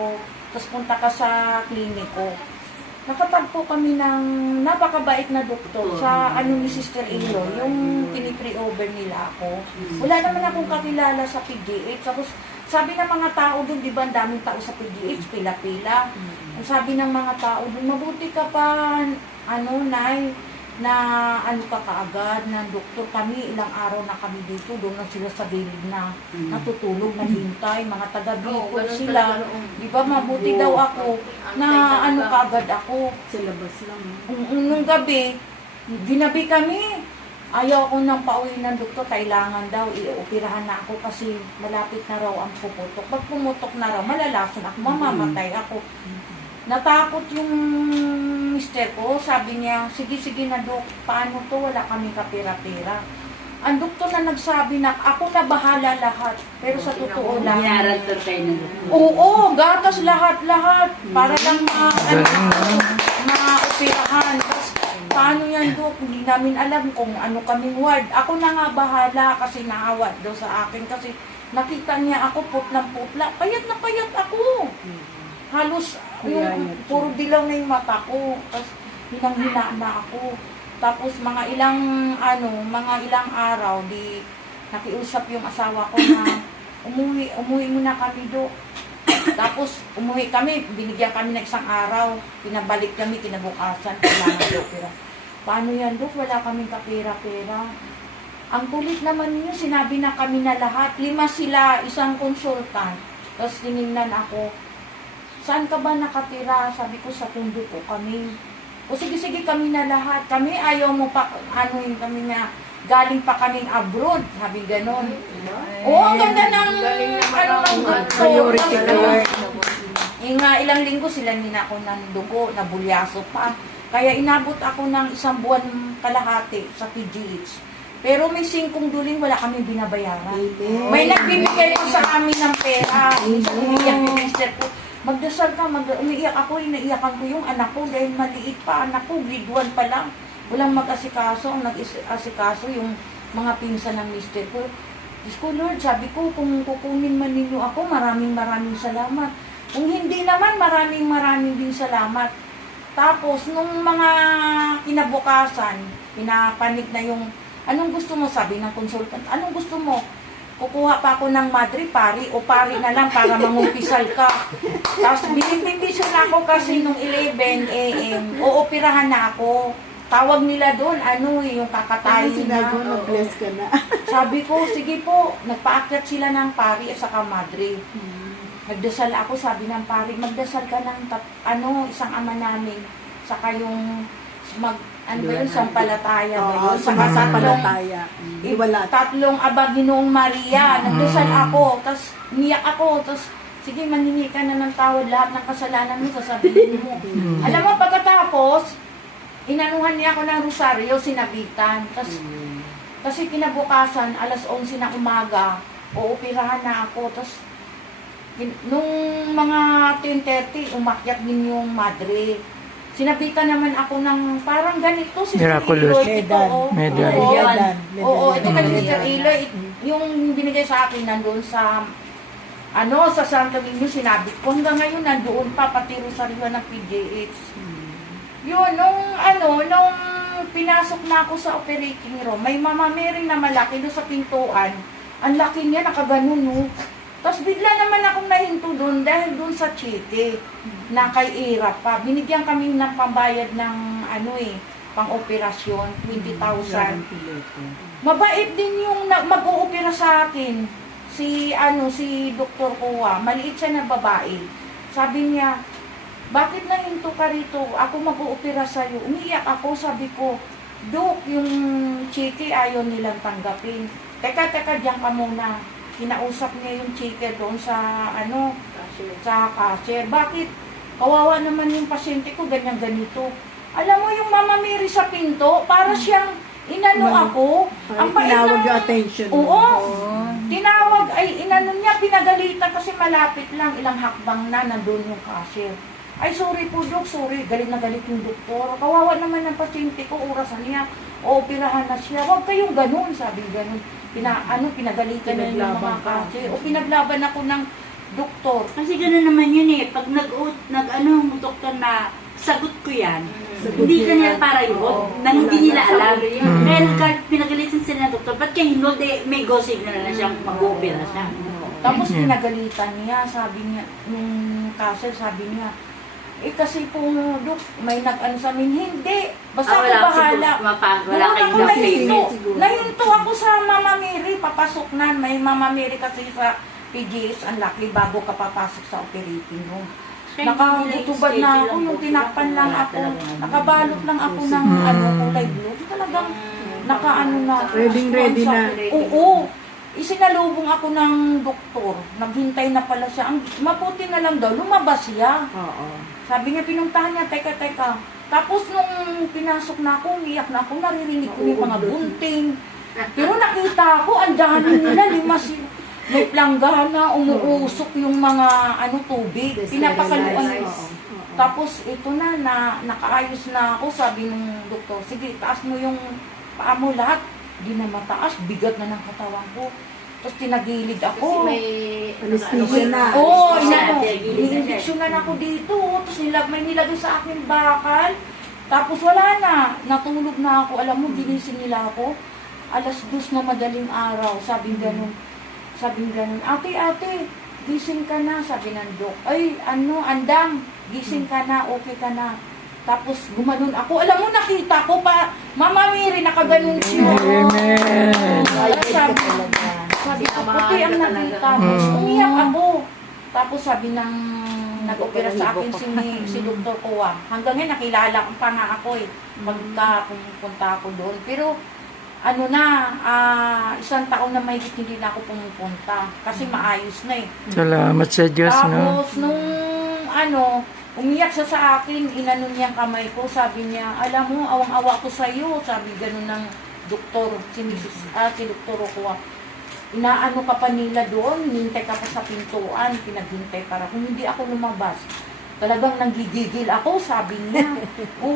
ko, tapos punta ka sa kliniko. Nakatagpo kami ng napakabait na doktor sa ano ni Sister Ilo, yung pinipre-over nila ako. Wala naman akong kakilala sa PGH. Tapos sabi ng mga tao doon, di ba, ang daming tao sa PGH, pila-pila. Ang sabi ng mga tao doon, mabuti ka pa, ano, Nay, na ano ka kaagad, na doktor kami, ilang araw na kami dito, doon na sila sa gilid na natutulog, naghintay, mga taga Bicol ganun sila. Di ba, mabuti daw ako, na ano kaagad ako. Sa labas lang. Nung, nung gabi, ginabi kami. Ayaw ko nang pauwi ng doktor, kailangan daw ioperahan na ako kasi malapit na raw ang pumutok. Pag pumutok na raw, malalason ako, mamamatay ako. Natakot yung mister ko, sabi niya, sige sige na dok, paano to, wala kami kapira-pira. Ang doktor na nagsabi na ako na bahala lahat, pero sa totoo lang, Ginarantor kayo ng Oo, gatas lahat-lahat. Para lang ma, ano, ma-operahan. Tapos, paano yan, Dok? Hindi namin alam kung ano kaming ward. Ako na nga bahala kasi naawat daw sa akin. Kasi nakita niya ako putlang-putla. Payat na payat ako. Halos, yung, puro dilaw na yung mata ko. Tapos, hinang-hina na ako. Tapos, mga ilang, ano, mga ilang araw, di, nakiusap yung asawa ko na, umuwi, umuwi muna kami, Dok. Tapos, umuwi kami, binigyan kami ng isang araw, pinabalik kami, kinabukasan, kailangan daw pera. Paano yan, Dok? Wala kaming kapera-pera. Ang kulit naman niyo, sinabi na kami na lahat. Lima sila, isang consultant. Tapos tinignan ako, saan ka ba nakatira? Sabi ko, sa tundo po kami. O sige, sige, kami na lahat. Kami, ayaw mo pa, ano yung kami na, galing pa kaming abroad. Sabi ganon. Oo, ang ganda ng, ano, ng. Priority card. yung nga, ilang linggo sila nina ako ng dugo, na bulyaso pa. Kaya inabot ako ng isang buwan kalahati sa PGH. Pero may singkong duling, wala kami binabayaran. May nagbibigay po sa amin ng pera. Minsan umiiyak yung mister ko. Magdasal ka, mag umiiyak ako, inaiyakan ko yung anak ko dahil maliit pa anak ko, grade 1 pa lang. Walang mag-asikaso, ang nag-asikaso yung mga pinsan ng mister ko. Diyos ko, Lord, sabi ko, kung kukunin man ninyo ako, maraming maraming salamat. Kung hindi naman, maraming maraming din salamat. Tapos, nung mga kinabukasan, pinapanik na yung, anong gusto mo, sabi ng consultant, anong gusto mo? Kukuha pa ako ng madre, pari, o pari na lang para mangumpisal ka. Tapos, binibindisyon ako kasi nung 11 a.m., ooperahan na ako. Tawag nila doon, ano eh, yung kakatayin sinabi na. mo, bless ka na. Sabi ko, sige po, nagpaakyat sila ng pari at saka madre. Nagdasal ako, sabi ng pari, magdasal ka ng tat- ano, isang ama namin. Saka yung mag, ano ba yun, sampalataya ba Oo, yun? sa Saka tatlong, kasampalataya. eh, Wala. tatlong aba Ginoong Maria. Nagdasal Mm. ako, tapos niyak ako, tapos sige, maningi ka na ng tawad lahat ng kasalanan mo, sasabihin mo. Alam mo, pagkatapos, inanuhan niya ako ng rosaryo, sinabitan. Tapos, kasi kinabukasan, alas 11 ng umaga, uupirahan na ako. Tapos, nung mga 10.30, umakyat din yung madre. Sinabitan naman ako ng parang ganito, si Miraculous. Ito, Medan. oh. Medan. Oo, Medan. Oo, ito kay Mm. Mr. Eloy, yung binigay sa akin nandun sa ano, sa Santo Niño, sinabi ko, hanggang ngayon nandoon pa, pati Rosario ng PJH. Yun, nung ano, nung pinasok na ako sa operating room, may mama Mary na malaki doon sa pintuan. Ang laki niya, nakaganon, no. Tapos bigla naman akong nahinto doon dahil doon sa chite na kay Ira pa. Binigyan kami ng pambayad ng ano eh, pang-operasyon, 20,000. Mabait din yung mag-oopera sa akin. Si ano si Dr. Kuwa, maliit siya na babae. Sabi niya, bakit nahinto ka rito? Ako mag-oopera sa iyo. Umiiyak ako, sabi ko, Dok, yung chiki ayaw nilang tanggapin. Teka, teka, diyan ka muna. Kinausap niya yung chiki doon sa ano, sa cashier. Bakit? Kawawa naman yung pasyente ko, ganyan ganito. Alam mo yung Mama Mary sa pinto, para siyang inano ako. Ang bait tinawag ng- yung attention mo. Oo. Tinawag, ay inano niya, pinagalitan kasi malapit lang, ilang hakbang na, nandun yung cashier. Ay, sorry po, Dok, sorry. Galit na galit yung doktor. Kawawa naman ng pasyente ko, orasan niya. O, operahan na siya. Huwag kayong ganun, sabi ganun. Pina, ano, pinagalitan na yung mga ka. cashier. O, pinaglaban ako ng doktor. Kasi gano'n naman yun eh. Pag nag, nag ano, doktor na sagot ko yan, Sagot hindi ka nila. para yun, Oo. na hindi nila alam. Mm. Kaya nagka- pinagalitan sila ng doktor, ba't kayo hindi, may go signal na siya, mag-opera siya. Tapos Mm. pinagalitan niya, sabi niya, nung castle, sabi niya, eh kasi po, Dok, may nag-ano sa amin, hindi. Basta Ah, ako bahala. mapag- wala kayong ako na-feel. nahinto. Nahinto ako sa Mama Mary, papasok na. May Mama Mary kasi sa PGS, ang laki, bago ka papasok sa operating room. Nakagutubad na ako, yung tinakpan lang ako, nakabalot lang ako ng Mm. ano, kulay blue. Talagang nakaano na. Ready, ready na. Oo. Isinalubong ako ng doktor. Naghintay na pala siya. Ang mabuti na lang daw, lumabas siya. Oo. Sabi niya, pinuntahan niya, teka, teka. Tapos nung pinasok na ako, umiyak na ako, naririnig ko yung mga bunting. Pero nakita ko, ang dami nila, lima si may planggana, umuusok yung mga ano tubig. Pinapakaluan. Tapos ito na, na nakaayos na ako, sabi ng doktor, sige, taas mo yung paa mo lahat. Di na mataas, bigat na ng katawan ko. Tapos tinagilid ako. Anesthesia na. Oo, oh, inano, na ako dito. Tapos nilag, may nilagay sa akin bakal. Tapos wala na, natulog na ako. Alam mo, ginising nila ako. Alas dos na madaling araw, sabi ganun. Sabi ganun, ate, ate, gising ka na, sabi ng dok. Ay, ano, andam, gising ka na, okay ka na. Tapos gumanon ako. Alam mo, nakita ko pa, Mama Mary, nakaganon siya. Amen. Ay, sabi, sabi ko, puti ang nakita mo. Mm. Umiyak ako. Tapos sabi ng nag-opera sa akin si, si Dr. Kuwa. Hanggang ngayon, nakilala ko pa nga ako eh. Pagka pumunta ako doon. Pero, ano na, ah, isang taon na may hindi na ako pumupunta. Kasi maayos na eh. Salamat sa Diyos, no? Tapos, nung ano, umiyak siya sa akin, inano niya ang kamay ko, sabi niya, alam mo, awang-awa ko sa iyo, sabi ganun ng doktor, si Mrs. Ah, si Doktor Okuwa. Inaano ka pa nila doon, hinintay ka pa sa pintuan, pinaghintay para kung hindi ako lumabas. Talagang nanggigigil ako, sabi niya.